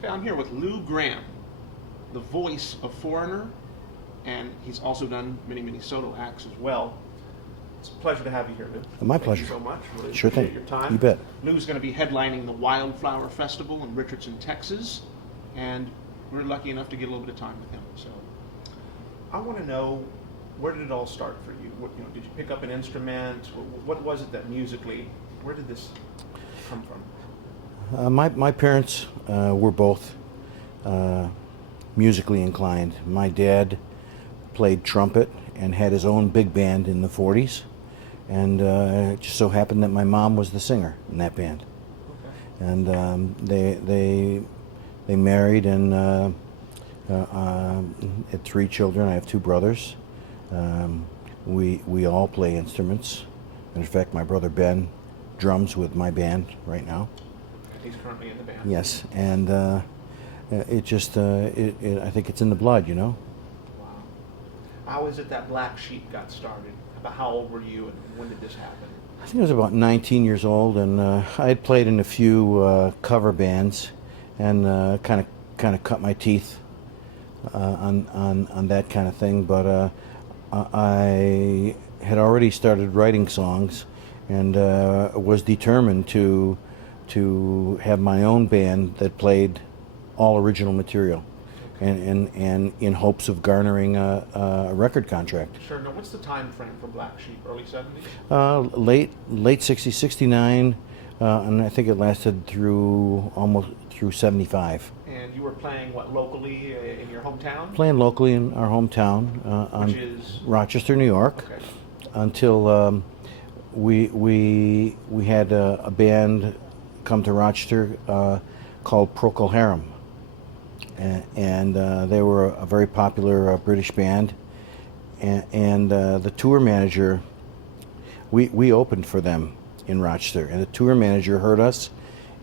Okay, I'm here with Lou Gramm, the voice of Foreigner, and he's also done many solo acts as well. It's a pleasure to have you here, Lou. My pleasure. Thank you so much. Really Sure appreciate thing. your time. You bet. Lou's going to be headlining the Wildflower Festival in Richardson, Texas, and we're lucky enough to get a little bit of time with him. So, I want to know, where did it all start for you? What, did you pick up an instrument? What was it that musically? Where did this come from? My parents were both musically inclined. My dad played trumpet and had his own big band in the 40s, and it just so happened that my mom was the singer in that band. Okay. And they married and had 3 children. I have 2 brothers. We all play instruments. In fact, my brother Ben drums with my band right now. He's currently in the band. Yes, and it just, I think it's in the blood, Wow. How is it that Black Sheep got started? About how old were you, and when did this happen? I think I was about 19 years old, and I had played in a few cover bands, and kind of cut my teeth on that kind of thing. But I had already started writing songs, and was determined to have my own band that played all original material, and in hopes of garnering a record contract. Sure. Now, what's the time frame for Black Sheep? Early 70s? Late 60s, 69, and I think it lasted almost through 75. And you were playing what, locally in your hometown? Playing locally in our hometown, which is Rochester, New York, okay. Until we had a band come to Rochester called Procol Harum, and they were a very popular British band, and the tour manager, we opened for them in Rochester, and the tour manager heard us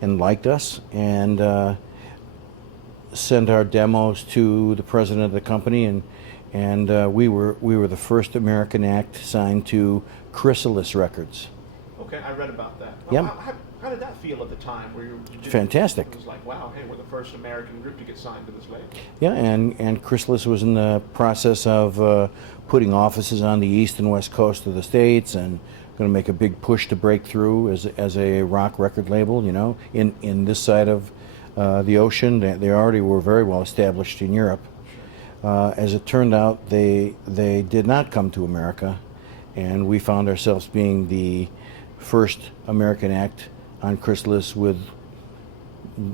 and liked us, and sent our demos to the president of the company, and we were the first American act signed to Chrysalis Records. Okay, I read about that. Yep. How did that feel at the time? Fantastic. It was like, wow, hey, we're the first American group to get signed to this label. Yeah, and Chrysalis was in the process of putting offices on the east and west coast of the states, and going to make a big push to break through as a rock record label. In this side of the ocean. They already were very well established in Europe. As it turned out, they did not come to America, and we found ourselves being the first American act on Chrysalis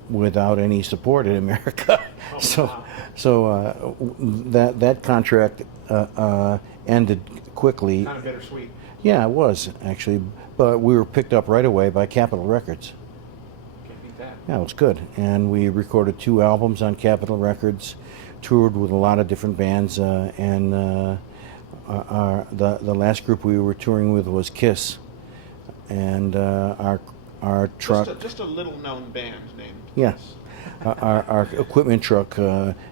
without any support in America. Oh, So that contract ended quickly. Kind of bittersweet. Yeah, it was actually, but we were picked up right away by Capitol Records. Yeah, it was good, and we recorded 2 albums on Capitol Records, toured with a lot of different bands, and the last group we were touring with was Kiss, and our truck. Just a little known band name. Yeah, our equipment truck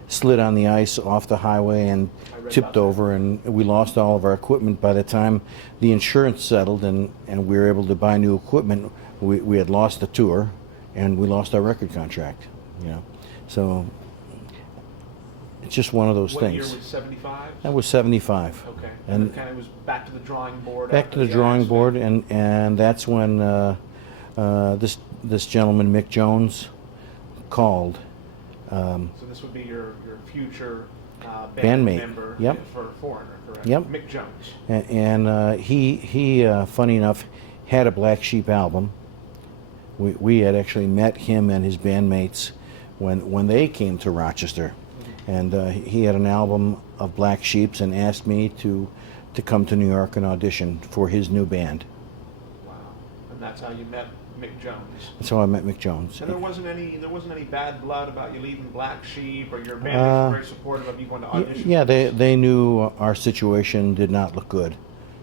slid on the ice off the highway and tipped over, and we lost all of our equipment. By the time the insurance settled and we were able to buy new equipment, we had lost the tour. And we lost our record contract, So it's just one of those things. What year was 75? That was 75. Okay. And kind of was back to the drawing board. Back to the drawing board, and that's when this gentleman, Mick Jones, called. So this would be your future bandmate member. Yep. For Foreigner, correct? Yep. Mick Jones. And he funny enough, had a Black Sheep album. We had actually met him and his bandmates when they came to Rochester, and he had an album of Black Sheeps and asked me to come to New York and audition for his new band. Wow, and that's how you met Mick Jones. That's how I met Mick Jones. And there wasn't any bad blood about you leaving Black Sheep, or your band was very supportive of you going to audition. Yeah, they knew our situation did not look good,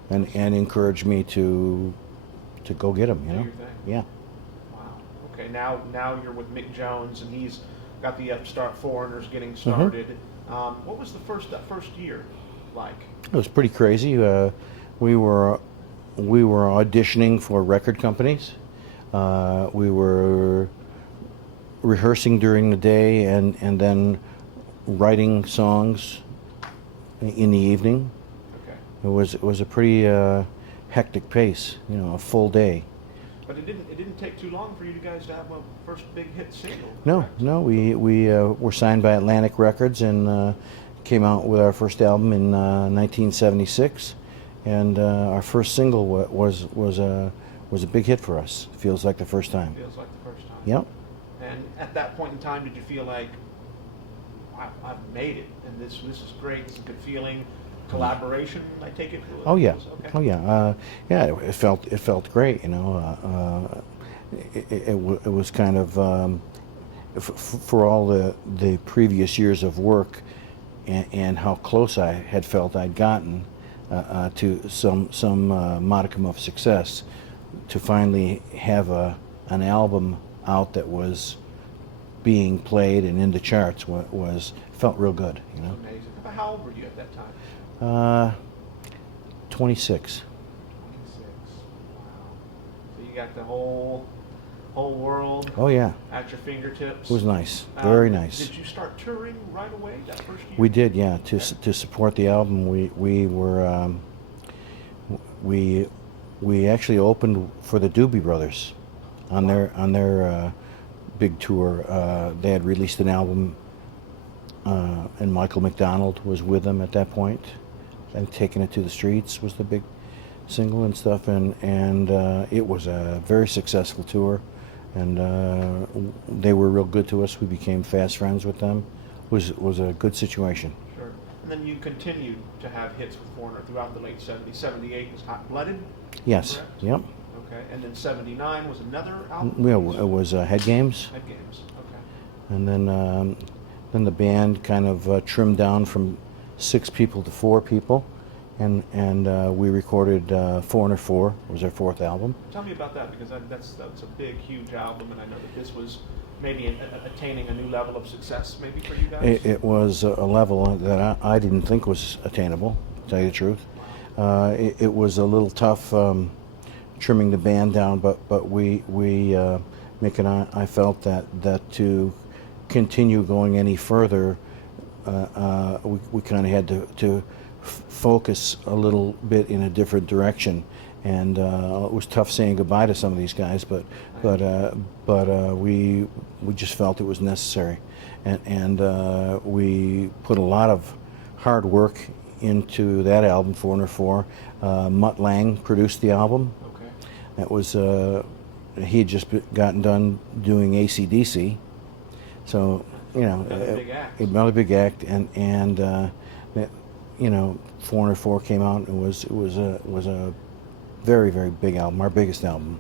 and encouraged me to go get him. Do your thing. Yeah. Okay, now you're with Mick Jones, and he's got the upstart Foreigners getting started. What was that first year like? It was pretty crazy. We were auditioning for record companies. We were rehearsing during the day and then writing songs in the evening. Okay. It was a pretty hectic pace, you know, a full day. But it didn't take too long for you guys to have a first big hit single. No, correct? no, we were signed by Atlantic Records and came out with our first album in 1976, and our first single was a big hit for us. Feels like the first time. Feels like the first time. Yep. And at that point in time, did you feel like, I've made it, and this is great, this is a good feeling? Collaboration, I take it? Oh yeah. Okay. Oh yeah. Yeah. It felt great. You know. It was kind of for all the previous years of work and how close I had felt I'd gotten to some modicum of success, to finally have an album out that was being played and in the charts felt real good. You know. Amazing. How old were you at that time? 26. 26. Wow. So you got the whole world Oh yeah. at your fingertips. It was nice. Very nice. Did you start touring right away that first year? We did, yeah. To support the album, we were we actually opened for the Doobie Brothers on their big tour. They had released an album, and Michael McDonald was with them at that point, and Taking It to the Streets was the big single and stuff, and it was a very successful tour, and they were real good to us. We became fast friends with them. Was a good situation. Sure. And then you continued to have hits with Foreigner throughout the late 70s. 78 was Hot Blooded? Yes. Correct? Yep. Okay. And then 79 was another album? Yeah, it was Head Games, Head Games. Okay. and then the band kind of trimmed down from 6 people to 4 people, and we recorded Foreigner 4 was our 4th album. Tell me about that, because that's a big, huge album, and I know that this was maybe attaining a new level of success maybe for you guys? It was a level that I didn't think was attainable, to tell you the truth. Wow. It was a little tough trimming the band down, but we Mick and I felt that to continue going any further, we kind of had to focus a little bit in a different direction, and it was tough saying goodbye to some of these guys, but we just felt it was necessary, and we put a lot of hard work into that album, Foreigner 4. Mutt Lang produced the album. Okay. That was he had just gotten done doing AC/DC, so you know, Another big act. another big act, and you know, Foreigner 4 came out. It was a very, very big album, our biggest album.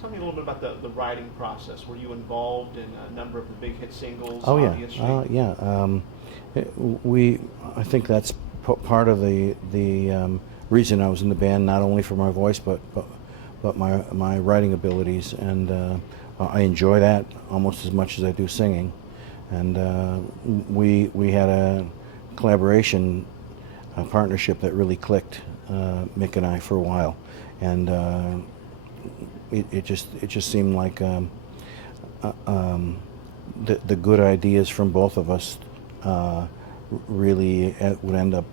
Tell me a little bit about the writing process. Were you involved in a number of the big hit singles? Oh yeah, Obviously? yeah. I think that's part of the reason I was in the band, not only for my voice, but my writing abilities, and I enjoy that almost as much as I do singing. And we had a collaboration, a partnership that really clicked, Mick and I, for a while, and it just seemed like the good ideas from both of us really would end up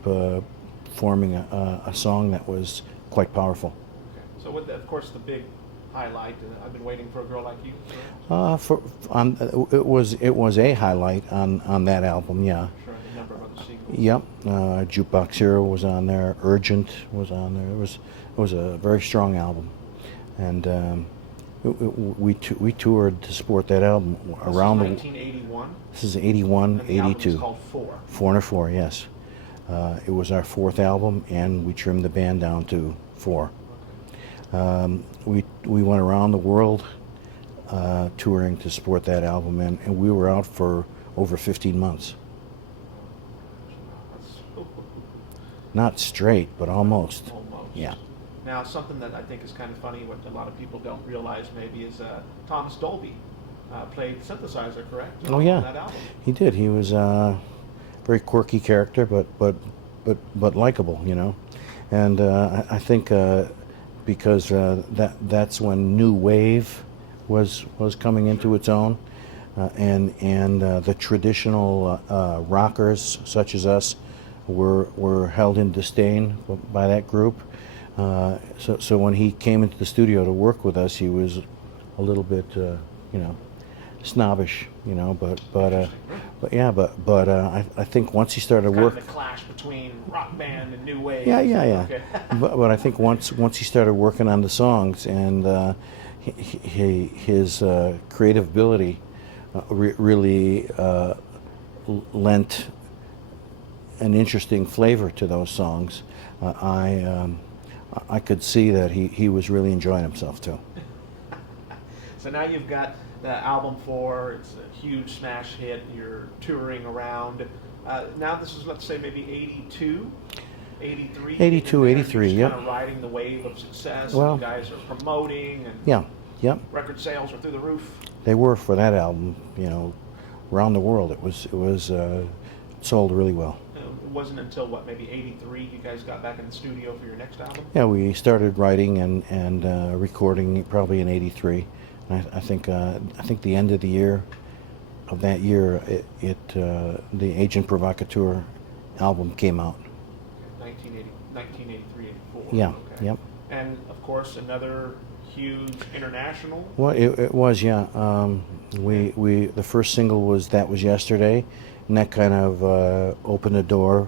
forming a song that was quite powerful. Okay. So with of course the big highlight, I've Been Waiting for a Girl Like You. It was a highlight on that album, yeah. Sure, a number of other singles. Yep, Jukebox Hero was on there. Urgent was on there. It was a very strong album, and we toured to support that album around This is 1981. This is 81, And the album 82. is called Four. Foreigner 4, yes. It was our 4th album, and we trimmed the band down to 4. We went around the world touring to support that album, and we were out for over 15 months. Not straight, but almost. Almost. Yeah. Now, something that I think is kind of funny, what a lot of people don't realize maybe, is Thomas Dolby played synthesizer, correct? Oh On yeah, that album. he did. He was a very quirky character, but likable, you know. And I think because that's when new wave was coming into its own. and the traditional rockers such as us were held in disdain by that group. So when he came into the studio to work with us, he was a little bit, snobbish, I think once he started working, the clash between rock band and new wave. yeah. Okay. but I think once he started working on the songs and his creative ability really lent an interesting flavor to those songs. I could see that he was really enjoying himself too. So now you've got the album 4, it's a huge smash hit, you're touring around. Now this is, let's say, maybe 82, 83? 82, 83, yep. yep. Kind of riding the wave of success, Well, and you guys are promoting, and yep. record sales are through the roof. They were for that album, around the world. It was sold really well. It wasn't until, what, maybe 83 you guys got back in the studio for your next album? Yeah, we started writing and recording probably in '83. I think the end of the year of that year, the Agent Provocateur album came out. 1983, 84. Yeah, okay. yep. And of course, another huge international. Well, it was, yeah. We the first single was "That Was Yesterday," and that kind of opened the door,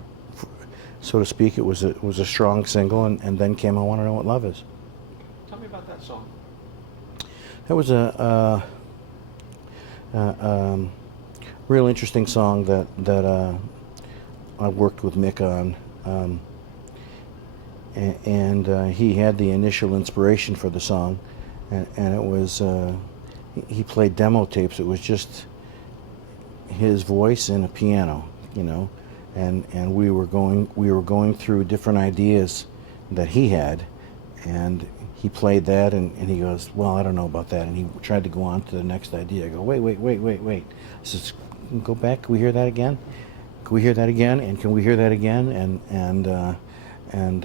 so to speak. It was a strong single, and then came "I Want to Know What Love Is." Tell me about that song. That was a real interesting song that I worked with Mick on, and he had the initial inspiration for the song, and it was he played demo tapes. It was just his voice and a piano, and we were going through different ideas that he had, and he played that, and he goes, well, I don't know about that, and he tried to go on to the next idea. I go, wait. I says, go back. Can we hear that again? Can we hear that again? And can we hear that again? And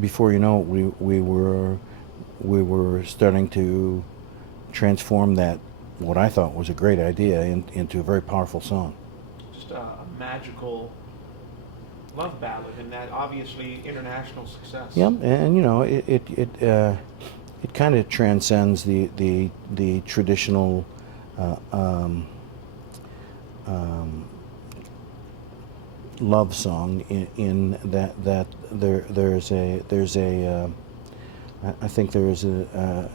before you know it, we were starting to transform that, what I thought was a great idea, into a very powerful song. Just a magical love ballad, and that obviously international success. Yeah, and it kind of transcends the traditional love song in that there's a I think there is a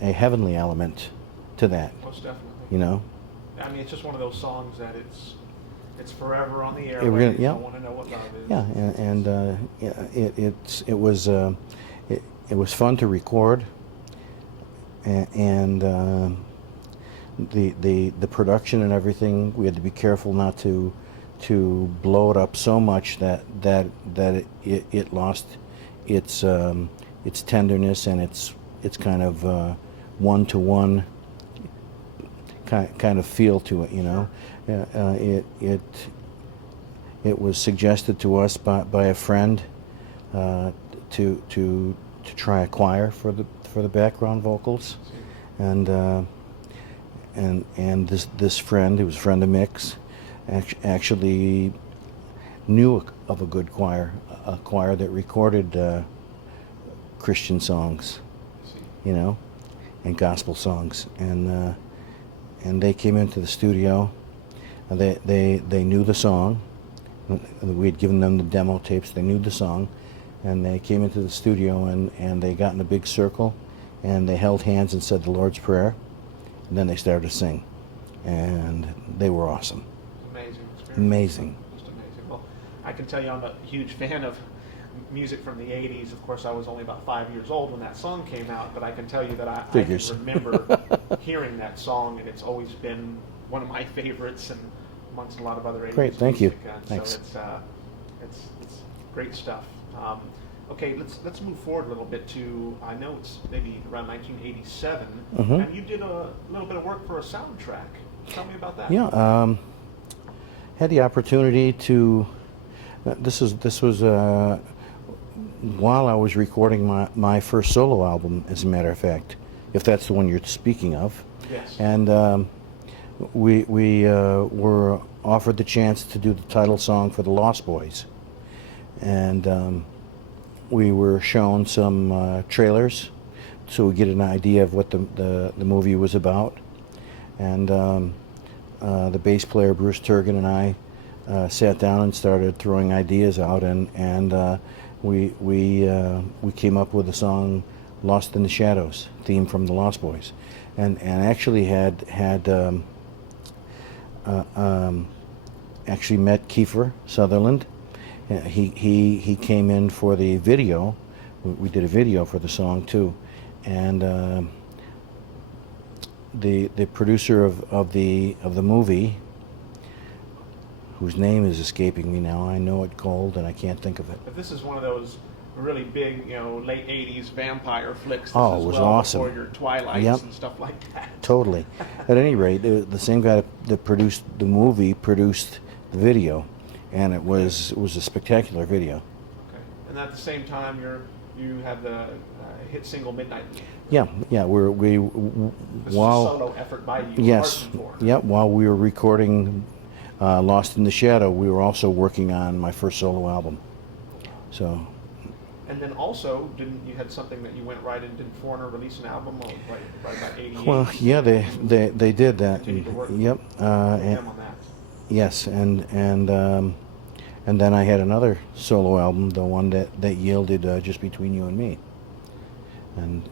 heavenly element to that. Most definitely. I mean, it's just one of those songs that it's forever on the air. Really, yeah. I want to know what love is. Yeah, it was fun to record, and the production and everything. We had to be careful not to blow it up so much that it lost its tenderness and its kind of one-to-one kind of feel to it. It was suggested to us by a friend to try a choir for the background vocals, and this friend, who was a friend of Mick's, actually knew of a good choir, a choir that recorded Christian songs, and gospel songs, and they came into the studio. They knew the song. We had given them the demo tapes. They knew the song, and they came into the studio and they got in a big circle, and they held hands and said the Lord's Prayer, and then they started to sing, and they were awesome. Amazing experience. Amazing. Just amazing. Well, I can tell you I'm a huge fan of music from the 80s. Of course, I was only about 5 years old when that song came out, but I can tell you that I can remember hearing that song, and it's always been one of my favorites, and amongst a lot of other 80s Great, thank you. Thanks. So it's great stuff. Okay, let's move forward a little bit to, I know it's maybe around 1987, and you did a little bit of work for a soundtrack. Tell me about that. Yeah, had the opportunity to. This was while I was recording my first solo album, as a matter of fact, if that's the one you're speaking of. Yes. And we were offered the chance to do the title song for the Lost Boys, and we were shown some trailers, so we get an idea of what the movie was about. And the bass player Bruce Turgan and I sat down and started throwing ideas out, and we came up with the song "Lost in the Shadows," theme from the Lost Boys, and actually had actually met Kiefer Sutherland. He came in for the video. We did a video for the song too, and the producer of the movie, whose name is escaping me now. I know it cold and I can't think of it. But this is one of those really big, late '80s vampire flicks. This Oh, is it was well awesome. Before your Twilights Yep. and stuff like that. Totally. At any rate, the same guy that produced the movie produced the video, and it was a spectacular video. Okay. And at the same time, you have the hit single "Midnight." Yeah. This is a While solo effort by you. yes, apart from yeah, while we were recording Lost in the Shadow, we were also working on my first solo album. So. And then also, didn't you had something that you went right in? Didn't Foreigner release an album right about '88? Well, yeah, they did that. Continued to work Yep. with them on that. Yes, and then I had another solo album, the one that yielded Just Between You and Me, and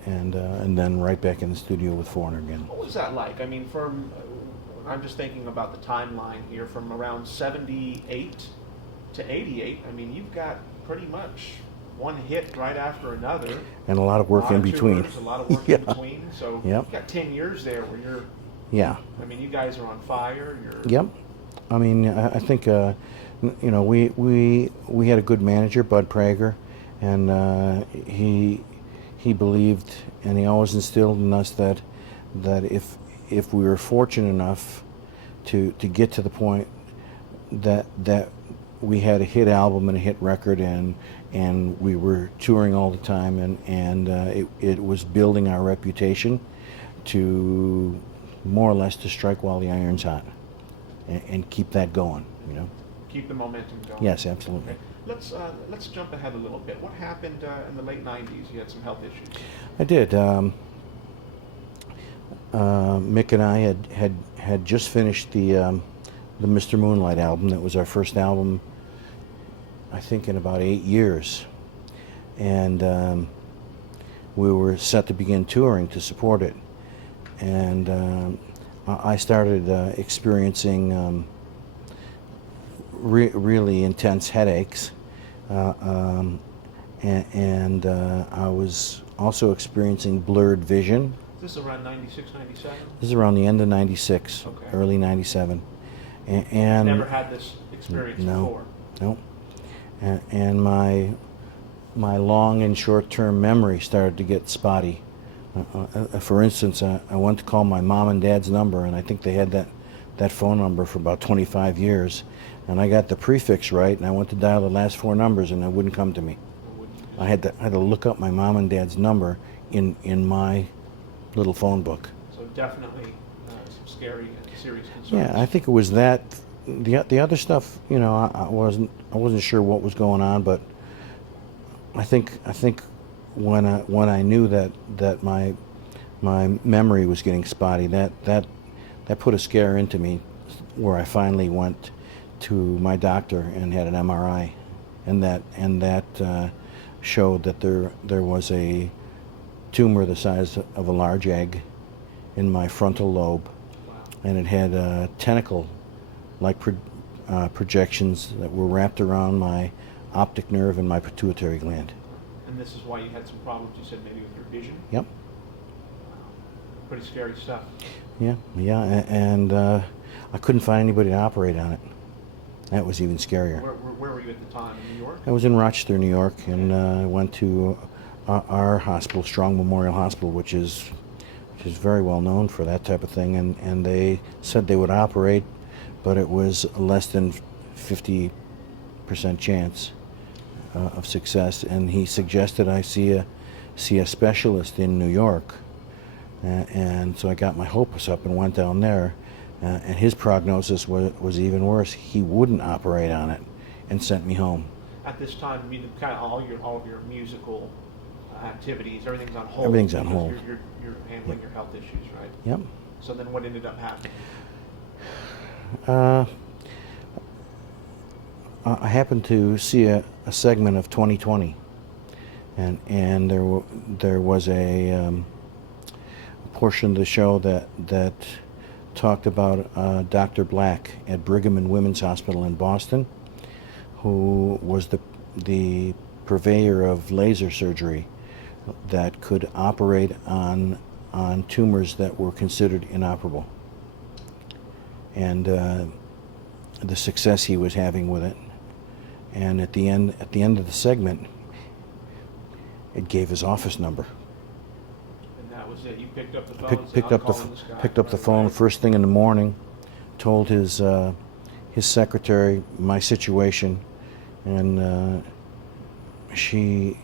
then right back in the studio with Foreigner again. What was that like? I mean, I'm just thinking about the timeline here from around '78 to '88. I mean, you've got pretty much one hit right after another. And a lot of work in between. A lot of work Yeah. in between. So Yep. you've got 10 years there where you're. Yeah. I mean, you guys are on fire. Yep. I mean, I think we had a good manager, Bud Prager, and he believed, and he always instilled in us that if we were fortunate enough to get to the point that we had a hit album and a hit record, and we were touring all the time, and it was building our reputation to more or less to strike while the iron's hot, and keep that going, Keep the momentum going. Yes, absolutely. Okay. Let's jump ahead a little bit. What happened in the late '90s? You had some health issues. I did. Mick and I had just finished the Mr. Moonlight album. That was our first album, I think, in about 8 years, and we were set to begin touring to support it, and I started experiencing really intense headaches, and I was also experiencing blurred vision. Is this around '96, '97? This is around the end of '96, Okay. early '97, and Never had this experience before. No. And my long and short-term memory started to get spotty. For instance, I went to call my mom and dad's number, and I think they had that phone number for about 25 years. And I got the prefix right, and I went to dial the last 4 numbers, and it wouldn't come to me. I had to look up my mom and dad's number in my little phone book. So definitely some scary and serious concerns. Yeah, I think it was that. The other stuff, I wasn't sure what was going on, but I think when I knew that my memory was getting spotty, that put a scare into me, where I finally went to my doctor and had an MRI, and that showed that there was a tumor the size of a large egg in my frontal lobe. Wow. And it had a tentacle-like projections that were wrapped around my optic nerve and my pituitary gland. And this is why you had some problems, you said, maybe with your vision? Yep. Pretty scary stuff. Yeah, and I couldn't find anybody to operate on it. That was even scarier. Where were you at the time? In New York? I was in Rochester, New York, and I went to our hospital, Strong Memorial Hospital, which is very well known for that type of thing, and they said they would operate, but it was less than 50% chance of success, and he suggested I see a specialist in New York, and so I got my hopes up and went down there, and his prognosis was even worse. He wouldn't operate on it, and sent me home. At this time, I mean, kind of all of your musical activities, everything's on hold. Everything's on because hold. You're handling your health issues, right? Yep. So then, what ended up happening? I happened to see a segment of 2020, and there was a portion of the show that talked about Dr. Black at Brigham and Women's Hospital in Boston, who was the purveyor of laser surgery that could operate on tumors that were considered inoperable, and the success he was having with it. And at the end of the segment, it gave his office number. And that was it. You picked up the phone. Picked up the phone first thing in the morning, told his secretary my situation, and she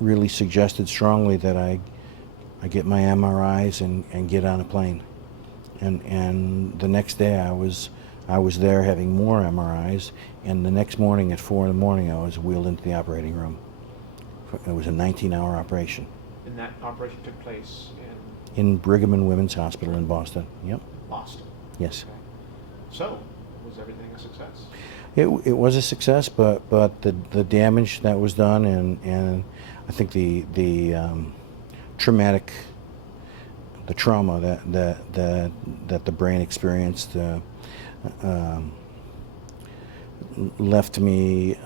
really suggested strongly that I get my MRIs and get on a plane. And the next day I was there having more MRIs, and the next morning at 4 in the morning I was wheeled into the operating room. It was a 19-hour operation. And that operation took place in Brigham and Women's Hospital in Boston. Yep. Boston. Yes. Okay. So, was everything a success? It was a success, but the damage that was done, and I think the trauma that the brain experienced left me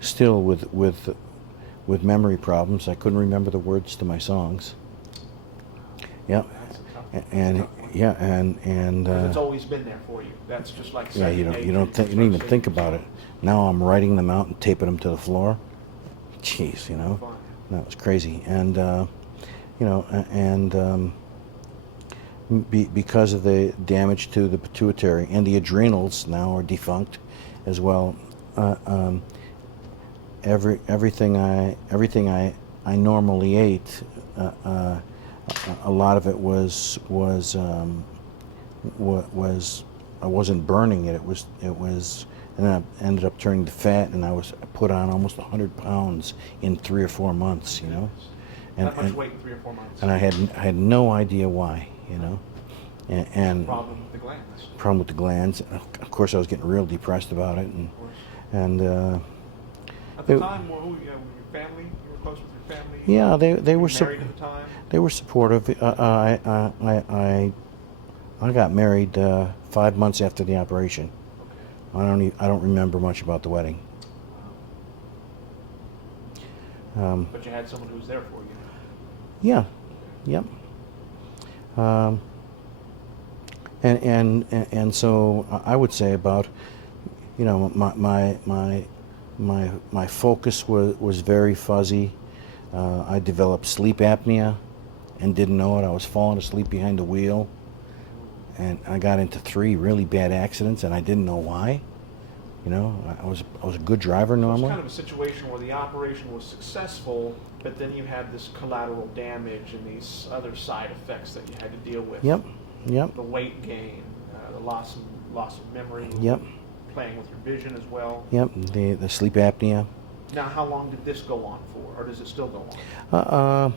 still with memory problems. I couldn't remember the words to my songs. Yeah, and it's always been there for you. That's just like yeah. You don't even think about it. Now I'm writing them out and taping them to the floor. Jeez, that was crazy. And because of the damage to the pituitary, and the adrenals now are defunct as well. Everything I normally ate, a lot of it was I wasn't burning it. It was, and I ended up turning to fat, and I put on almost 100 pounds in 3 or 4 months. That much weight in 3 or 4 months. And I had no idea why. And problem with the glands. Problem with the glands. Of course, I was getting real depressed about it, and at the time, your family, you were close with your family. Yeah, they were married at the time. They were supportive. I got married 5 months after the operation. Okay. I don't remember much about the wedding. But you had someone who was there for you. Yeah. Yep. And so I would say about, my focus was very fuzzy. I developed sleep apnea and didn't know it. I was falling asleep behind the wheel, and I got into 3 really bad accidents, and I didn't know why. I was a good driver normally. It was kind of a situation where the operation was successul, but then you had this collateral damage and these other side effects that you had to deal with. Yep. The weight gain, the loss of memory. Yep. Playing with your vision as well. Yep. The sleep apnea. Now, how long did this go on for, or does it still go on?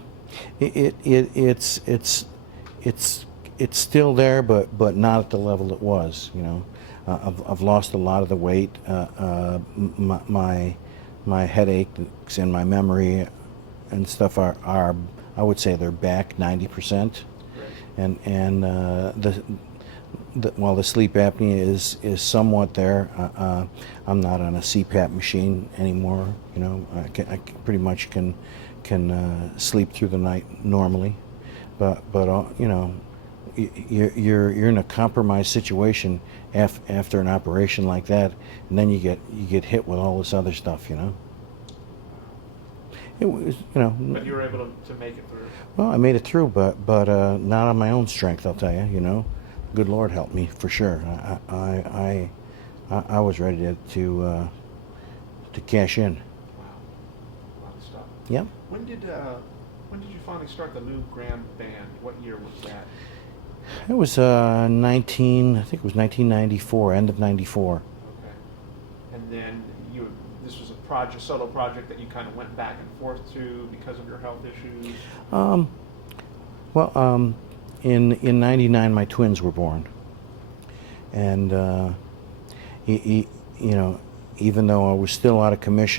It's still there, but not at the level it was. I've lost a lot of the weight. My headaches and my memory and stuff are I would say they're back 90%. And while the sleep apnea is somewhat there, I'm not on a CPAP machine anymore. I pretty much can sleep through the night normally, but you're in a compromised situation after an operation like that, and then you get hit with all this other stuff. It was, But you were able to make it through. Well, I made it through, but not on my own strength. I'll tell you. Good Lord helped me for sure. I was ready to cash in. Yeah. When did you finally start the Lou Gramm Band? What year was that? It was I think it was 1994, end of 94. Okay. And then this was a solo project that you kind of went back and forth to because of your health issues? In 99, my twins were born. And, you know, even though I was still out of commission,